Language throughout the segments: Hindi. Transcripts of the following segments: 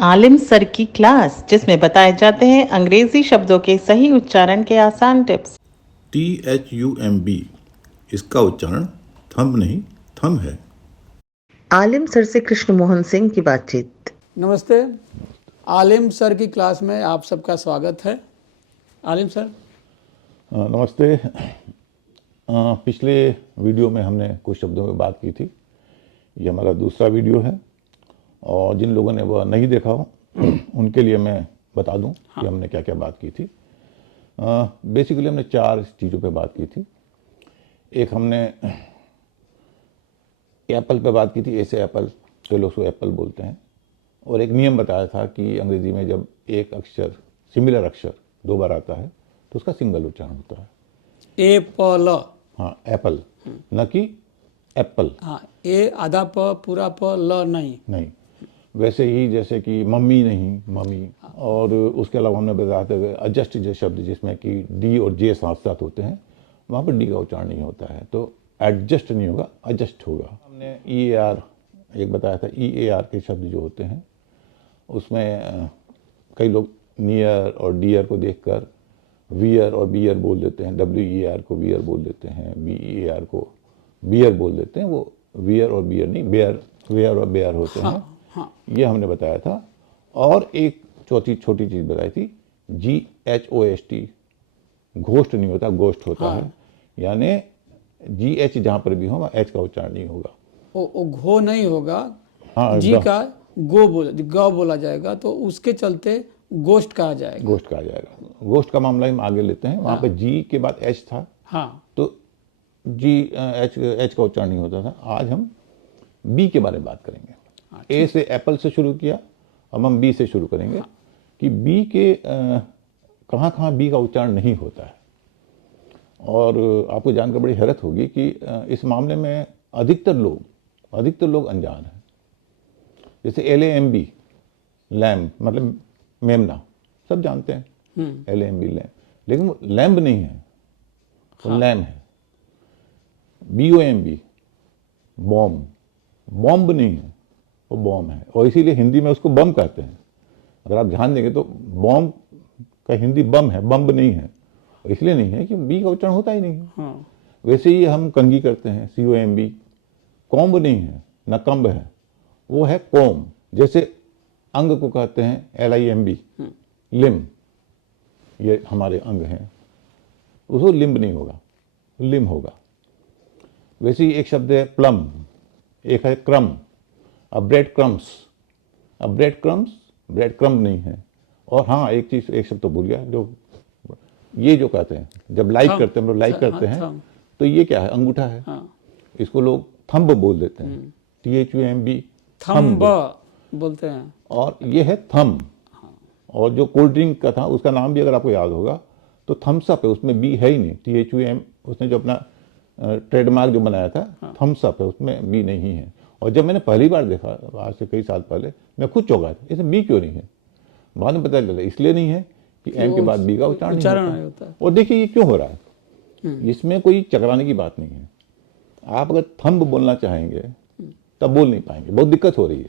आलिम सर की क्लास, जिसमें बताए जाते हैं अंग्रेजी शब्दों के सही उच्चारण के आसान टिप्स। THUMB, इसका उच्चारण थंब नहीं थम है। आलिम सर से कृष्ण मोहन सिंह की बातचीत। नमस्ते। आलिम सर की क्लास में आप सबका स्वागत है। आलिम सर, नमस्ते। पिछले वीडियो में हमने कुछ शब्दों में बात की थी। ये हमारा दूसरा वीडियो है और जिन लोगों ने वह नहीं देखा हो उनके लिए मैं बता दूं कि हमने क्या क्या बात की थी। बेसिकली हमने 4 चीज़ों पे बात की थी। एक हमने एप्पल पे बात की थी, ऐसे एप्पल, कई लोग उसको एप्पल बोलते हैं। और एक नियम बताया था कि अंग्रेजी में जब एक अक्षर, सिमिलर अक्षर 2 बार आता है तो उसका सिंगल उच्चारण होता है। एप्पल। हाँ, एप्पल, न कि एप्पल। हाँ, ए आधा प पूरा प ल नहीं। वैसे ही जैसे कि मम्मी नहीं, मम्मी। और उसके अलावा हमने बताया था एडजस्ट जो शब्द जिसमें कि डी और जे साथ साथ होते हैं, वहाँ पर डी का उच्चारण नहीं होता है, तो एडजस्ट नहीं होगा, एडजस्ट होगा। हमने EAR एक बताया था। EAR के शब्द जो होते हैं उसमें कई लोग नियर और डियर को देखकर वियर और बियर बोल देते हैं। WER को वियर बोल देते हैं, BEAR को बियर बोल देते हैं। वो वियर और बियर नहीं, बेयर, वेयर और बेयर होते हैं। ये हमने बताया था। और एक चौथी छोटी चीज़ बताई थी, GHOST, घोस्ट नहीं होता, गोश्त होता है। यानी GH जहाँ पर भी हो वहाँ H का उच्चारण नहीं होगा। ओ घो नहीं होगा। हाँ, जी का गौ बोला जाएगा, तो उसके चलते गोश्त कहा जाएगा। गोश्त कहा जाएगा। गोश्त का मामला हम आगे लेते हैं। वहाँ पे जी के बाद H था, तो H का उच्चारण नहीं होता था। आज हम B के बारे में बात करेंगे। A से एप्पल से शुरू किया, अब हम B से शुरू करेंगे कि B के कहाँ कहाँ B का उच्चारण नहीं होता है। और आपको जानकर बड़ी हैरत होगी कि इस मामले में अधिकतर लोग अनजान हैं। जैसे LAMB, लैम्ब, मतलब मेमना, सब जानते हैं। LAMB, लैम्ब, लेकिन वो लैम्ब नहीं है, वो लैम्ब है। BOMB, बॉम्ब, बॉम्ब नहीं है, वो बॉम्ब है। और इसीलिए हिंदी में उसको बम कहते हैं। अगर आप ध्यान देंगे तो बॉम्ब का हिंदी बम है, बम्ब नहीं है। इसलिए नहीं है कि बी का उच्चारण होता ही नहीं है। वैसे ही हम कंघी करते हैं, COMB, कॉम्ब नहीं है, न कम्ब है, वो है कोम। जैसे अंग को कहते हैं LIMB, लिम्ब, ये हमारे अंग हैं, उसको लिम्ब नहीं होगा, लिम्ब होगा। वैसे ही एक शब्द है प्लम, एक है क्रम। अब ब्रेड क्रम्स, अब ब्रेड क्रम्ब नहीं है। और हाँ, एक शब्द तो भूल गया, जो ये जो कहते हैं, जब लाइक करते हैं, हम लोग लाइक करते हैं, तो ये क्या है, अंगूठा है। इसको लोग थंब बोल देते हैं, THUMB, थंब बोलते हैं। और ये है थंब। और जो कोल्ड ड्रिंक का था उसका नाम भी अगर आपको याद होगा तो थम्स अप है, उसमें बी है ही नहीं। THUM, उसने जो अपना ट्रेडमार्क जो बनाया था, थम्स अप है, उसमें बी नहीं है। और जब मैंने पहली बार देखा, आज से कई साल पहले, मैं खुद चौंका था, इसमें बी क्यों नहीं है। बाद में पता चला इसलिए नहीं है कि एम के बाद बी का उच्चारण नहीं होता। और देखिए ये क्यों हो रहा है, इसमें कोई चकराने की बात नहीं है। आप अगर थंब बोलना चाहेंगे तब बोल नहीं पाएंगे, बहुत दिक्कत हो रही है।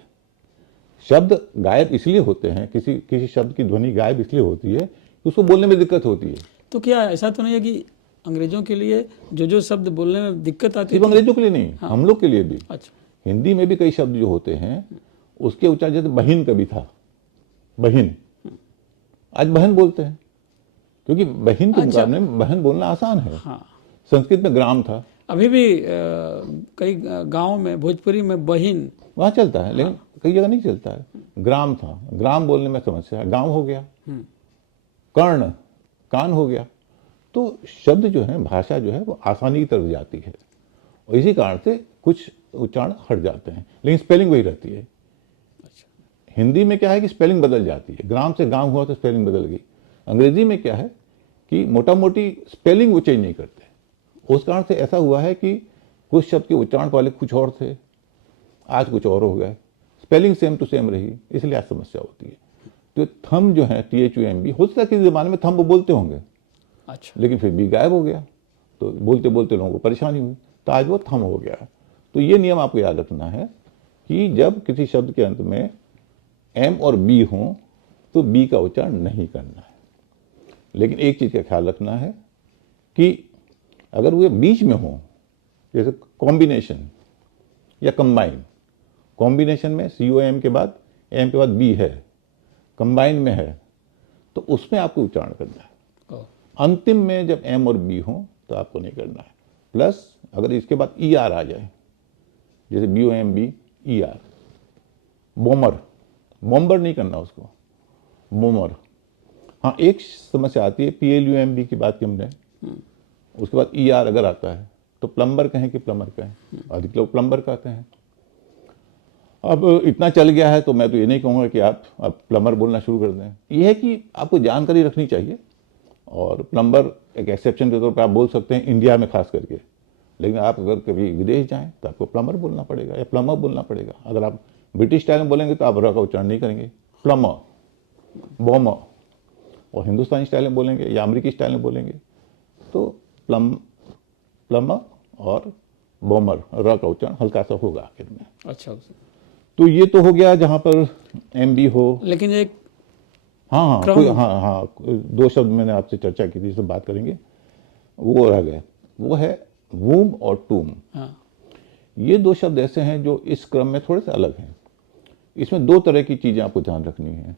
शब्द गायब इसलिए होते हैं, किसी शब्द की ध्वनि गायब इसलिए होती है कि उसको बोलने में दिक्कत होती है। तो क्या ऐसा तो नहीं है कि अंग्रेजों के लिए जो शब्द बोलने में दिक्कत आती है, सिर्फ अंग्रेजों के लिए नहीं, हम लोग के लिए भी। अच्छा, हिंदी में भी कई शब्द जो होते हैं उसके उच्चारण, जैसे बहिन कभी था, बहिन, आज बहन बोलते हैं, क्योंकि बहिन के मुकाबले में बहन बोलना आसान है। संस्कृत में ग्राम था, अभी भी कई गांवों में भोजपुरी में बहिन वहाँ चलता है, लेकिन कई जगह नहीं चलता है। ग्राम था, ग्राम बोलने में समस्या है, गांव हो गया। कर्ण, कान हो गया। तो शब्द जो है, भाषा जो है, वो आसानी की तरफ जाती है और इसी कारण से कुछ उच्चारण हट जाते हैं, लेकिन स्पेलिंग वही रहती है। हिंदी में क्या है कि स्पेलिंग बदल जाती है, ग्राम से गांव हुआ तो स्पेलिंग बदल गई। अंग्रेजी में क्या है कि मोटा मोटी स्पेलिंग वो चेंज नहीं करते। उस कारण से ऐसा हुआ है कि कुछ शब्द के उच्चारण पहले कुछ और थे, आज कुछ और हो गए, स्पेलिंग सेम टू सेम रही, इसलिए आज समस्या होती है। तो थंब जो है, THUMB, हो सकता है किसी जमाने में थंब बोलते होंगे, अच्छा, लेकिन फिर भी गायब हो गया, तो बोलते बोलते लोगों को परेशानी हुई, तो आज वो थंब हो गया। तो ये नियम आपको याद रखना है कि जब किसी शब्द के अंत में एम और बी हों तो बी का उच्चारण नहीं करना है। लेकिन एक चीज़ का ख्याल रखना है कि अगर वे बीच में हों, जैसे कॉम्बिनेशन या कंबाइन, कॉम्बिनेशन में सी ओ एम के बाद बी है, कंबाइन में है, तो उसमें आपको उच्चारण करना है। अंतिम में जब एम और बी हो तो आपको नहीं करना है। प्लस अगर इसके बाद ई आर आ जाए, जैसे B O M B E R, bomber, bomber नहीं करना उसको, बॉमर। हाँ, एक समस्या आती है, P L U M B की बात की हमने, उसके बाद ई आर अगर आता है तो प्लम्बर कहें कि प्लम्बर कहें, अधिक लोग प्लम्बर कहते हैं। अब इतना चल गया है तो मैं तो ये नहीं कहूँगा कि आप अब प्लम्बर बोलना शुरू कर दें। यह है कि आपको जानकारी रखनी चाहिए, और प्लम्बर एक एक्सेप्शन के तौर पर आप बोल सकते हैं इंडिया में खास करके। लेकिन आप अगर कभी विदेश जाएं तो आपको प्लम्बर बोलना पड़ेगा या प्लम्बर बोलना पड़ेगा। अगर आप ब्रिटिश स्टाइल में बोलेंगे तो आप र का उच्चारण नहीं करेंगे, प्लम्बर, बॉमर। और हिंदुस्तानी स्टाइल में बोलेंगे या अमेरिकी स्टाइल में बोलेंगे तो प्लम्बर और बॉमर, र का उच्चारण हल्का सा होगा आखिर में। अच्छा, तो ये तो हो गया जहां पर एम बी हो। लेकिन एक हाँ क्रम- कोई हाँ, दो शब्द मैंने आपसे चर्चा की थी, सब बात करेंगे, वो रह गए। वो है वूम और टूम। हाँ, ये दो शब्द ऐसे हैं जो इस क्रम में थोड़े से अलग हैं। इसमें दो तरह की चीज़ें आपको ध्यान रखनी है।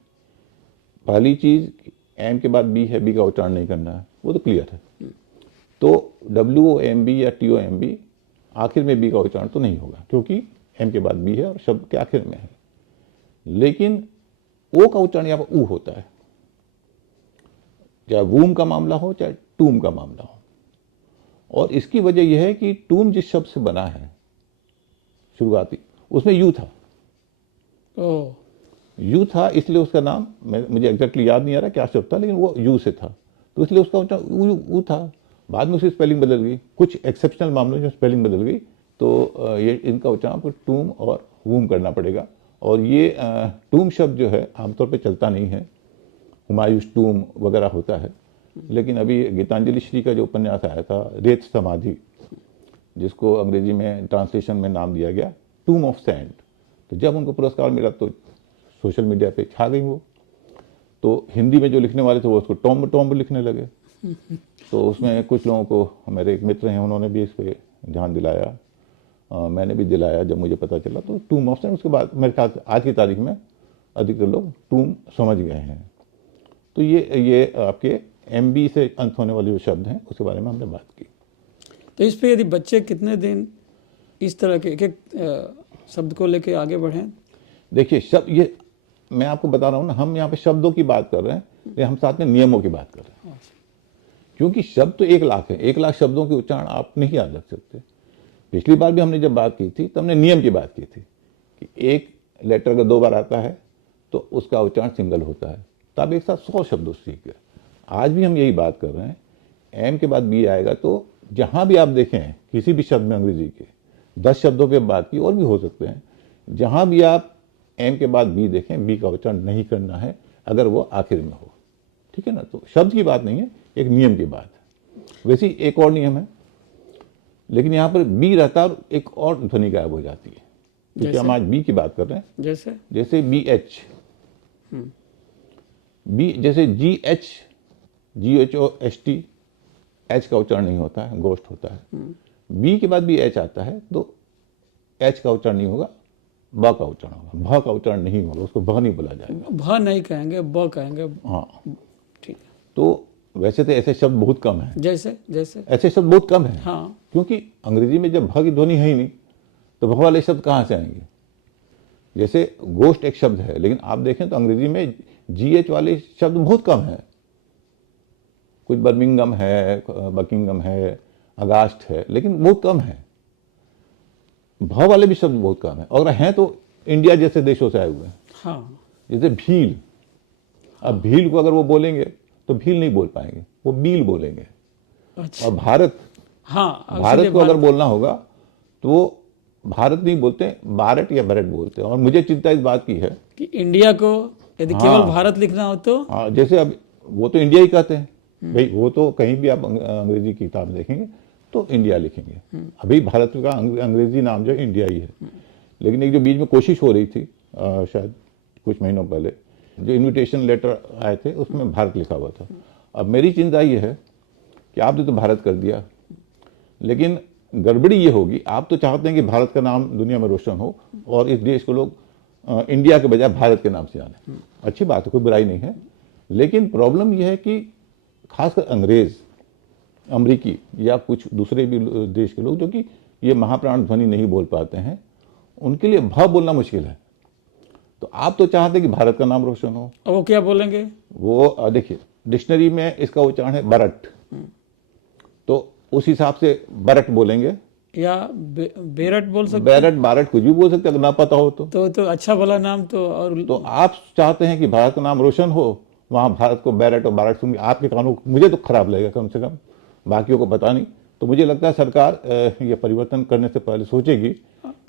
पहली चीज़, एम के बाद बी है, बी का उच्चारण नहीं करना है, वो तो क्लियर है। तो डब्ल्यू ओ एम बी या टी ओ एम बी, आखिर में बी का उच्चारण तो नहीं होगा, क्योंकि एम के बाद बी है और शब्द के आखिर में है। लेकिन ओ का उच्चारण यहाँ पर ऊ होता है, चाहे वूम का मामला हो चाहे टूम का मामला हो। और इसकी वजह यह है कि टूम जिस शब्द से बना है शुरुआती, उसमें यू था। ओ, यू था, इसलिए उसका नाम मुझे एग्जैक्टली याद नहीं आ रहा क्या शब्द था, लेकिन वो यू से था, तो इसलिए उसका उच्चारण ऊ था। बाद में उसकी स्पेलिंग बदल गई, कुछ एक्सेप्शनल मामलों में स्पेलिंग बदल गई, तो ये इनका उच्चारण आपको टूम और वूम करना पड़ेगा। और ये टूम शब्द जो है आमतौर पे चलता नहीं है, हुमायूं टूम वगैरह होता है। लेकिन अभी गीतांजलि श्री का जो उपन्यास आया था रेत समाधि, जिसको अंग्रेजी में ट्रांसलेशन में नाम दिया गया टूम ऑफ सैंड, तो जब उनको पुरस्कार मिला तो सोशल मीडिया पे छा गई वो। तो हिंदी में जो लिखने वाले थे वो उसको टॉम्ब टॉम्ब लिखने लगे। तो उसमें कुछ लोगों को, मेरे एक मित्र हैं, उन्होंने भी इस पर ध्यान दिलाया, मैंने भी दिलाया जब मुझे पता चला। तो टूम ऑफ सैंड, उसके बाद मेरे ख्याल आज की तारीख में अधिकतर लोग टूम समझ गए हैं। तो ये आपके एम बी से अंत होने वाले जो शब्द हैं उसके बारे में हमने बात की। तो इस पे यदि बच्चे कितने दिन इस तरह के एक शब्द को लेके आगे बढ़ें? देखिए, शब्द, ये मैं आपको बता रहा हूँ ना, हम यहाँ पे शब्दों की बात कर रहे हैं, लेकिन हम साथ में नियमों की बात कर रहे हैं। क्योंकि शब्द तो 1,00,000 है, 1,00,000 शब्दों के उच्चारण आप नहीं याद रख सकते। पिछली बार भी हमने जब बात की थी तो हमने नियम की बात की थी कि एक लेटर अगर 2 बार आता है तो उसका उच्चारण सिंगल होता है, तो आप एक साथ 100 शब्द सीख गए। आज भी हम यही बात कर रहे हैं, एम के बाद बी आएगा तो जहां भी आप देखें किसी भी शब्द में अंग्रेजी के 10 शब्दों पे बात की, और भी हो सकते हैं, जहां भी आप एम के बाद बी देखें, बी का उच्चारण नहीं करना है अगर वो आखिर में हो। ठीक है ना? तो शब्द की बात नहीं है, एक नियम की बात है। वैसे ही एक और नियम है, लेकिन यहाँ पर बी रहता है और एक और ध्वनि गायब हो जाती है, क्योंकि हम आज बी की बात कर रहे हैं। जैसे बी एच, बी जैसे G H O S T, H का उच्चारण नहीं होता है, गोष्ठ होता है। बी के बाद भी एच आता है तो एच का उच्चारण नहीं होगा, ब का उच्चारण होगा, भ का उच्चारण नहीं होगा, उसको भ नहीं बोला जाएगा, भ नहीं कहेंगे, ब कहेंगे। हाँ, ठीक है। तो वैसे तो ऐसे शब्द बहुत कम हैं, जैसे ऐसे शब्द बहुत कम हैं। हाँ, क्योंकि अंग्रेजी में जब भ की ध्वनि है ही नहीं तो भ वाले शब्द कहाँ से आएंगे। जैसे गोष्ठ एक शब्द है, लेकिन आप देखें तो अंग्रेजी में जी एच वाले शब्द बहुत कम हैं। कुछ बर्मिंगम है, बकिंगम है, अगास्ट है, लेकिन बहुत कम है। भ वाले भी शब्द बहुत कम है, और हैं तो इंडिया जैसे देशों से आए हुए हैं। हाँ, जैसे भील, अब भील को अगर वो बोलेंगे तो भील नहीं बोल पाएंगे, वो बील बोलेंगे। अच्छा, और भारत, हाँ, भारत को अगर बोलना होगा तो वो भारत नहीं बोलते, भारत या भारत बोलते हैं। और मुझे चिंता इस बात की है कि इंडिया को यदि केवल भारत लिखना हो तो हाँ, जैसे अब वो तो इंडिया ही कहते हैं भाई, वो तो कहीं भी आप अंग्रेजी की किताब देखेंगे तो इंडिया लिखेंगे। अभी भारत का अंग्रेजी नाम जो है इंडिया ही है। लेकिन एक जो बीच में कोशिश हो रही थी शायद कुछ महीनों पहले जो इनविटेशन लेटर आए थे उसमें भारत लिखा हुआ था। अब मेरी चिंता ये है कि आपने तो भारत कर दिया, लेकिन गड़बड़ी ये होगी, आप तो चाहते हैं कि भारत का नाम दुनिया में रोशन हो और इस देश को लोग इंडिया के बजाय भारत के नाम से जाने। अच्छी बात है, कोई बुराई नहीं है, लेकिन प्रॉब्लम यह है कि खासकर अंग्रेज, अमरीकी या कुछ दूसरे भी देश के लोग जो कि ये महाप्राण ध्वनि नहीं बोल पाते हैं, उनके लिए भ बोलना मुश्किल है। तो आप तो चाहते हैं कि भारत का नाम रोशन हो। अब वो क्या बोलेंगे? वो देखिए, डिक्शनरी में इसका उच्चारण है बरट, तो उस हिसाब से बरट बोलेंगे या बेरट बोल सकते? बैरट बारट कुछ भी बोल सकते अगर ना पता हो तो अच्छा भला नाम तो। और तो आप चाहते हैं कि भारत का नाम रोशन हो, वहां भारत को बैरट और बारट सुन आपके कानों, मुझे तो खराब लगेगा कम से कम, बाकियों को पता नहीं। तो मुझे लगता है सरकार ये परिवर्तन करने से पहले सोचेगी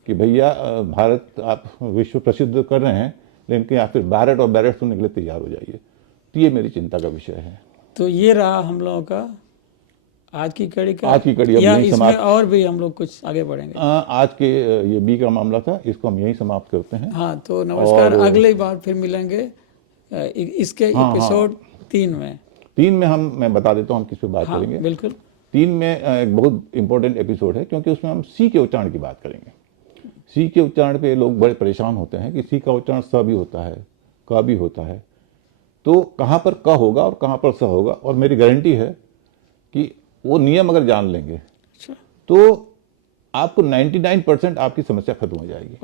कि भैया भारत आप विश्व प्रसिद्ध कर रहे हैं, लेकिन या फिर बैरट और बैरट सुनने के लिए तैयार हो जाइए। तो ये मेरी चिंता का विषय है। तो ये रहा हम लोगों का आज की कड़ी का। आज की कड़ी अब या यहीं इसमें समाप्त। और भी हम लोग कुछ आगे बढ़ेंगे? आज के ये बी का मामला था, इसको हम यहीं समाप्त करते हैं। हाँ, तो नमस्कार, अगली बार फिर मिलेंगे इसके एपिसोड 3 में। 3 में मैं बता देता हूँ हम किस पे बात करेंगे। बिल्कुल। 3 में एक बहुत इंपॉर्टेंट एपिसोड है, क्योंकि उसमें हम सी के उच्चारण की बात करेंगे। सी के उच्चारण पे लोग बड़े परेशान होते हैं कि सी का उच्चारण स भी होता है, क भी होता है, तो कहाँ पर क होगा और कहाँ पर स होगा। और मेरी गारंटी है कि वो नियम अगर जान लेंगे तो आपको 99% आपकी समस्या खत्म हो जाएगी।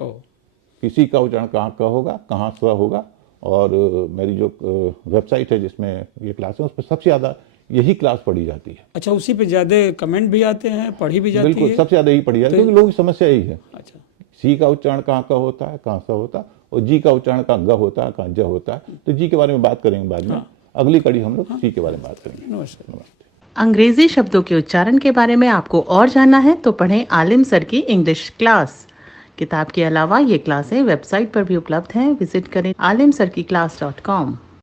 किसी का उच्चारण कहाँ क होगा, कहाँ स होगा। और मेरी जो वेबसाइट है जिसमें ये क्लास है, उस पर सबसे ज़्यादा यही क्लास पढ़ी जाती है। अच्छा, उसी पे ज्यादा कमेंट भी आते हैं, पढ़ी भी जाती है? बिल्कुल, सबसे ज़्यादा यही पढ़ी जाती है, क्योंकि लोगों की समस्या यही है। अच्छा, सी का उच्चारण कहाँ का होता है, कहाँ सा होता है, और जी का उच्चारण कहाँ ग होता है, कहाँ ज होता है। तो जी के बारे में बात करेंगे बाद में। अगली कड़ी हम लोग सी के बारे में बात करेंगे। नमस्कार। अंग्रेजी शब्दों के उच्चारण के बारे में आपको और जानना है तो पढ़ें आलिम सर की इंग्लिश क्लास। किताब के अलावा ये क्लासें वेबसाइट पर भी उपलब्ध हैं। विजिट करें alimsarkiclass.com।